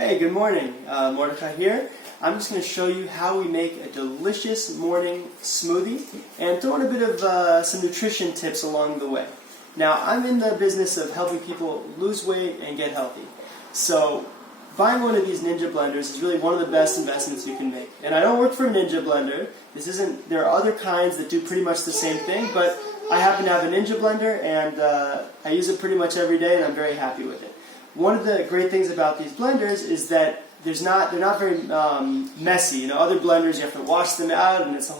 Hey, good morning. Mordecai here. I'm just going to show you how we make a delicious morning smoothie and throw in a bit of some nutrition tips along the way. Now, I'm in the business of helping people lose weight and get healthy. So, buying one of these Ninja blenders is really one of the best investments you can make. And I don't work for a Ninja blender. There are other kinds that do pretty much the same thing, but I happen to have a Ninja blender and I use it pretty much every day and I'm very happy with it. One of the great things about these blenders is that they're not very messy. You know, other blenders you have to wash them out, and it's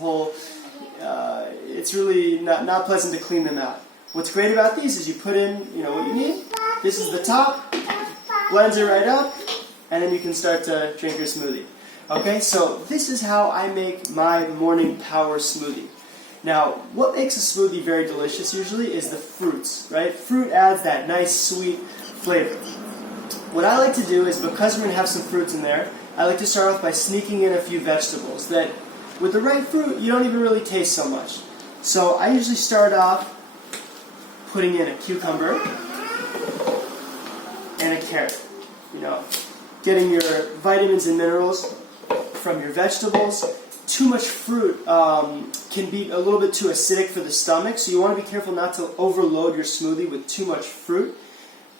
really not pleasant to clean them out. What's great about these is you put in what you need. This is the top, blends it right up, and then you can start to drink your smoothie. Okay, so this is how I make my morning power smoothie. Now, what makes a smoothie very delicious usually is the fruits, right? Fruit adds that nice sweet flavor. What I like to do is, because we're going to have some fruits in there, I like to start off by sneaking in a few vegetables that, with the right fruit, you don't even really taste so much. So I usually start off putting in a cucumber and a carrot. Getting your vitamins and minerals from your vegetables. Too much fruit can be a little bit too acidic for the stomach, so you want to be careful not to overload your smoothie with too much fruit.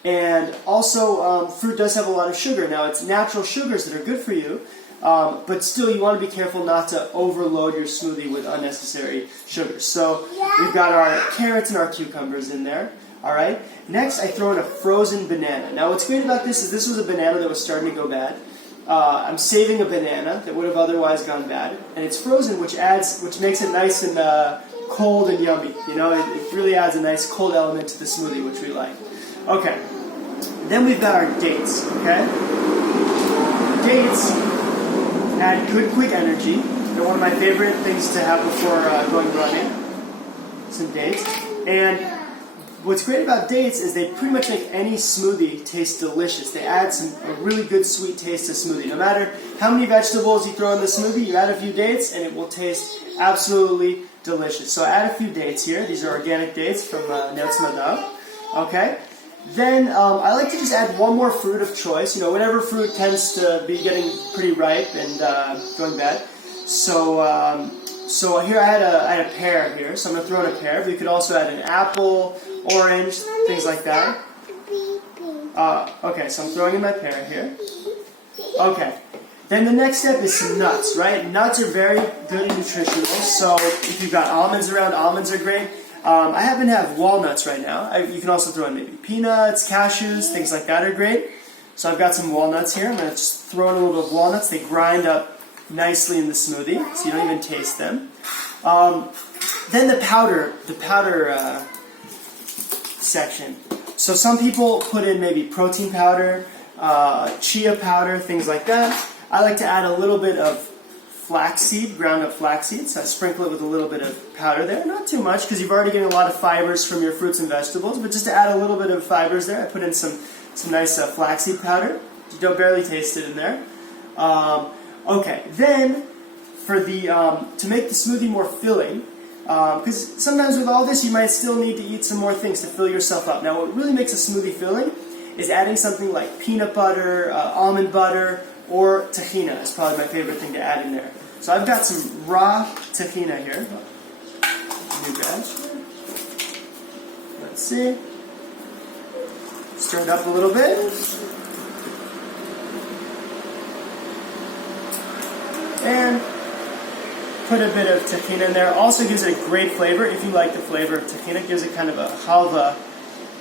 And also, fruit does have a lot of sugar. Now, it's natural sugars that are good for you, but still you want to be careful not to overload your smoothie with unnecessary sugars. So we've got our carrots and our cucumbers in there. All right. Next, I throw in a frozen banana. Now, what's great about this is this was a banana that was starting to go bad. I'm saving a banana that would have otherwise gone bad, and it's frozen, which makes it nice and cold and yummy. It really adds a nice cold element to the smoothie, which we like. Okay, then we've got our dates, okay? Dates add good, quick energy. They're one of my favorite things to have before going running. Some dates. And what's great about dates is they pretty much make any smoothie taste delicious. They add a really good sweet taste to smoothie. No matter how many vegetables you throw in the smoothie, you add a few dates and it will taste absolutely delicious. So I add a few dates here. These are organic dates from Nerz Madar. Okay? Then I like to just add one more fruit of choice. Whatever fruit tends to be getting pretty ripe and going bad. So here I had a pear here, so I'm going to throw in a pear. But you could also add an apple, orange, things like that. Okay, so I'm throwing in my pear here. Okay. Then the next step is some nuts, right? Nuts are very good and nutritional. So if you've got almonds around, almonds are great. I happen to have walnuts right now. You can also throw in maybe peanuts, cashews, things like that are great. So I've got some walnuts here. I'm going to just throw in a little bit of walnuts. They grind up nicely in the smoothie, so you don't even taste them. Then the powder section. So some people put in maybe protein powder, chia powder, things like that. I like to add a little bit of flaxseed, ground up flaxseed, so I sprinkle it with a little bit of powder there. Not too much, because you've already getting a lot of fibers from your fruits and vegetables, but just to add a little bit of fibers there, I put in some nice flaxseed powder. You don't barely taste it in there. Okay, then for to make the smoothie more filling, because sometimes with all this you might still need to eat some more things to fill yourself up. Now, what really makes a smoothie filling is adding something like peanut butter, almond butter, or tahina is probably my favorite thing to add in there. So I've got some raw tahina here. New batch. Let's see. Stir it up a little bit. And put a bit of tahina in there. Also gives it a great flavor. If you like the flavor of tahina, it gives it kind of a halva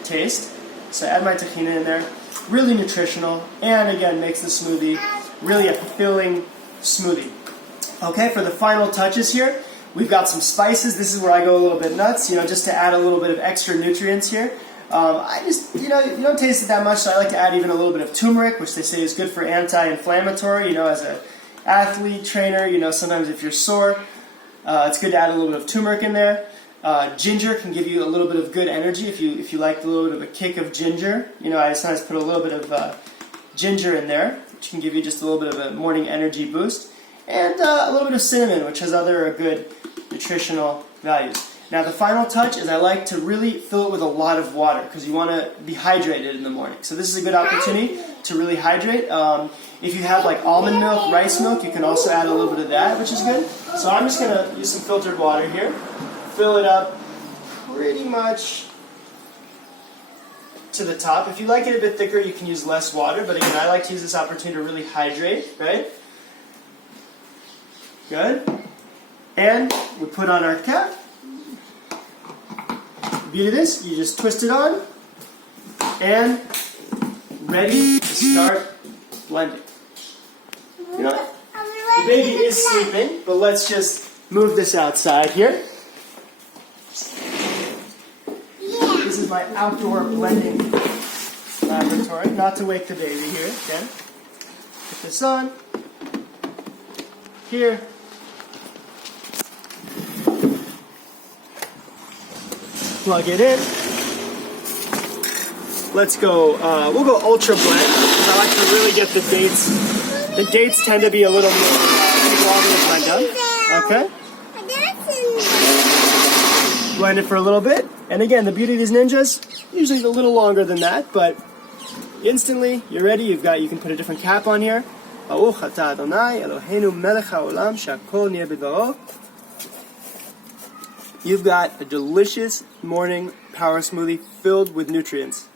taste. So I add my tahina in there. Really nutritional, and again makes the smoothie really a filling smoothie. Okay, for the final touches here, we've got some spices. This is where I go a little bit nuts, just to add a little bit of extra nutrients here. I just, you don't taste it that much, so I like to add even a little bit of turmeric, which they say is good for anti-inflammatory. As an athlete, trainer, sometimes if you're sore, it's good to add a little bit of turmeric in there. Ginger can give you a little bit of good energy if you like a little bit of a kick of ginger. I sometimes put a little bit of ginger in there, which can give you just a little bit of a morning energy boost. And a little bit of cinnamon, which has other good nutritional values. Now the final touch is I like to really fill it with a lot of water because you want to be hydrated in the morning. So this is a good opportunity to really hydrate. If you have like almond milk, rice milk, you can also add a little bit of that, which is good. So I'm just going to use some filtered water here. Fill it up pretty much to the top. If you like it a bit thicker, you can use less water, but again, I like to use this opportunity to really hydrate, right? Good. And we put on our cap. The beauty of this, you just twist it on, and ready to start blending. You know what? The baby is sleeping, but let's just move this outside here. This is my outdoor blending laboratory. Not to wake the baby here. Again, put this on. Here. Plug it in. Let's go, we'll go ultra blend, because I like to really get the dates. The dates tend to be a little more, take longer to blend up. Okay? Blend it for a little bit. And again, the beauty of these ninjas, usually a little longer than that, but instantly, you're ready. You can put a different cap on here. Baruch atah Adonai, Eloheinu melech haolam, she'akol niyeh bidvaro. You've got a delicious morning power smoothie filled with nutrients.